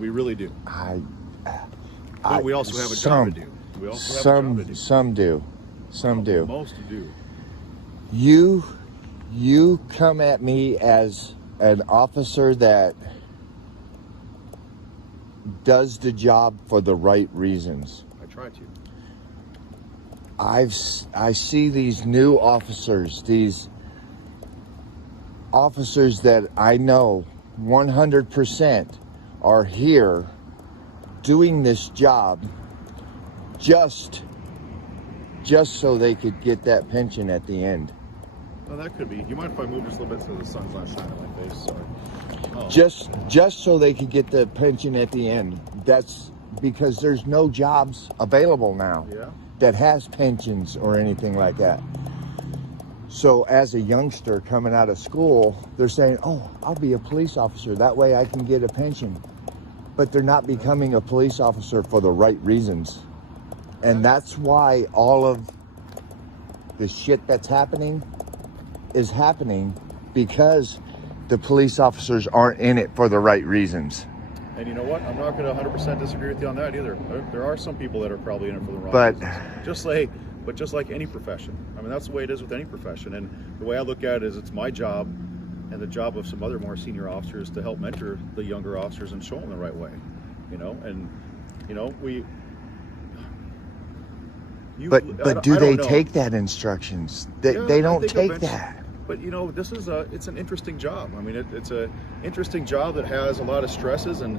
We really do. But we also have a some, job to do. We also have a job to do. Some do. Some do. Most do. You come at me as an officer that does the job for the right reasons. I try to. I see these new officers, that I know 100% are here doing this job just so they could get that pension at the end. Well, that could be. You mind if I move just a little bit so the sun's not shining on my face? Sorry. Oh. Just so they could get the pension at the end. That's because there's no jobs available now that has pensions or anything like that. So as a youngster coming out of school, they're saying, oh, I'll be a police officer. That way I can get a pension. But they're not becoming a police officer for the right reasons. And that's why all of the shit that's happening is happening, because the police officers aren't in it for the right reasons. And you know what? I'm not going to 100% disagree with you on that either. There are some people that are probably in it for the wrong reasons. Just like any profession. I mean, that's the way it is with any profession. And the way I look at it is, it's my job and the job of some other more senior officers to help mentor the younger officers and show them the right way. But do they take that instructions? They don't take that. But this is it's an interesting job. I mean, it's an interesting job that has a lot of stresses, and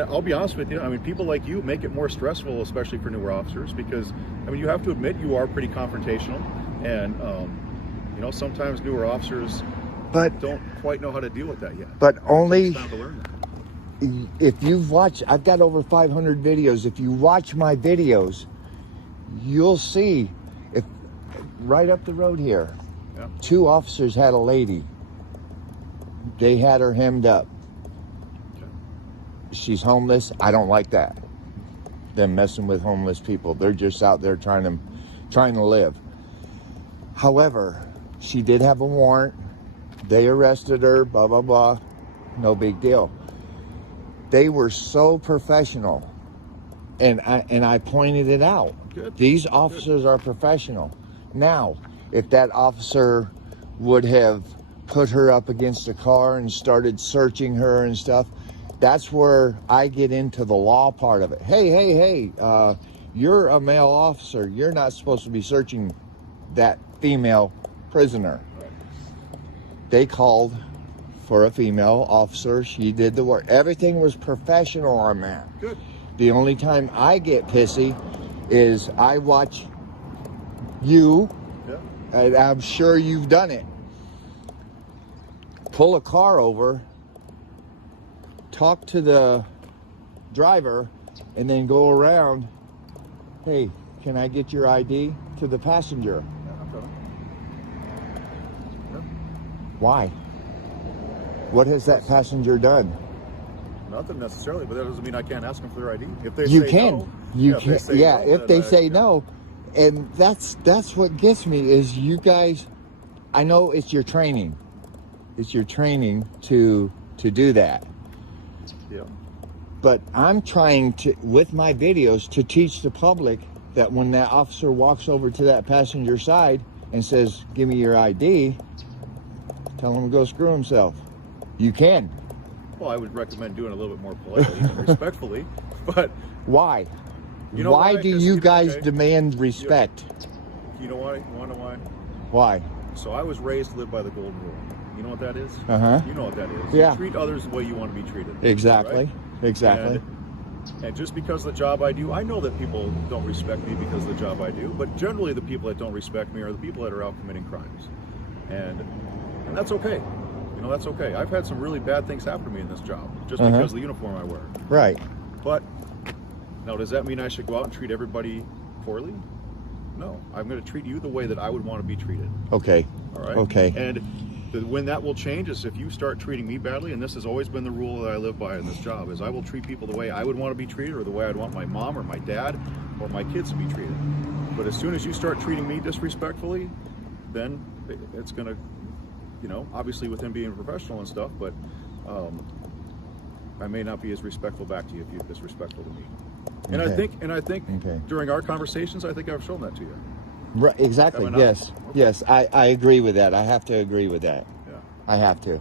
I'll be honest with you. I mean, people like you make it more stressful, especially for newer officers, because I mean, you have to admit you are pretty confrontational, and sometimes newer officers don't quite know how to deal with that yet. But only it's time to learn that. If you've watched, I've got over 500 videos. If you watch my videos, you'll see, if right up the road here, 2 officers had a lady. They had her hemmed up. She's homeless. I don't like that. Them messing with homeless people. They're just out there trying to live. However, she did have a warrant. They arrested her, blah, blah, blah. No big deal. They were so professional. And I pointed it out. Good. These officers are professional. Now, if that officer would have put her up against a car and started searching her and stuff, that's where I get into the law part of it. Hey, you're a male officer. You're not supposed to be searching that female prisoner. They called for a female officer. She did the work. Everything was professional on that. Good. The only time I get pissy is I watch you, and I'm sure you've done it, pull a car over, talk to the driver, and then go around, hey, can I get your ID, to the passenger? Why? What has that passenger done? Nothing necessarily, but that doesn't mean I can't ask them for their ID. If they You say can. no, You if can. they say Yeah, no, if they then say no. And that's what gets me is you guys, I know it's your training. It's your training to do that. Yeah. But I'm trying to, with my videos, to teach the public that when that officer walks over to that passenger side and says, give me your ID, tell him to go screw himself. You can. Well, I would recommend doing it a little bit more politely and respectfully, but... Why? Why? Why do you guys demand respect? You know why? You want to know why? Why? So I was raised to live by the golden rule. You know what that is? Uh-huh. You know what that is. Yeah. You treat others the way you want to be treated. Exactly. Right? Exactly. And just because of the job I do, I know that people don't respect me because of the job I do, but generally the people that don't respect me are the people that are out committing crimes. And that's okay. That's okay. I've had some really bad things happen to me in this job, just because of the uniform I wear. Right. But, now does that mean I should go out and treat everybody poorly? No. I'm going to treat you the way that I would want to be treated. Okay. All right? Okay. And when that will change is if you start treating me badly, and this has always been the rule that I live by in this job, is I will treat people the way I would want to be treated, or the way I'd want my mom or my dad or my kids to be treated. But as soon as you start treating me disrespectfully, then it's going to, obviously with him being professional and stuff, but I may not be as respectful back to you if you're disrespectful to me. And Okay. I think Okay. during our conversations, I think I've shown that to you. Right, exactly. Have I not? Yes. Okay. Yes. I agree with that. I have to agree with that. Yeah. I have to.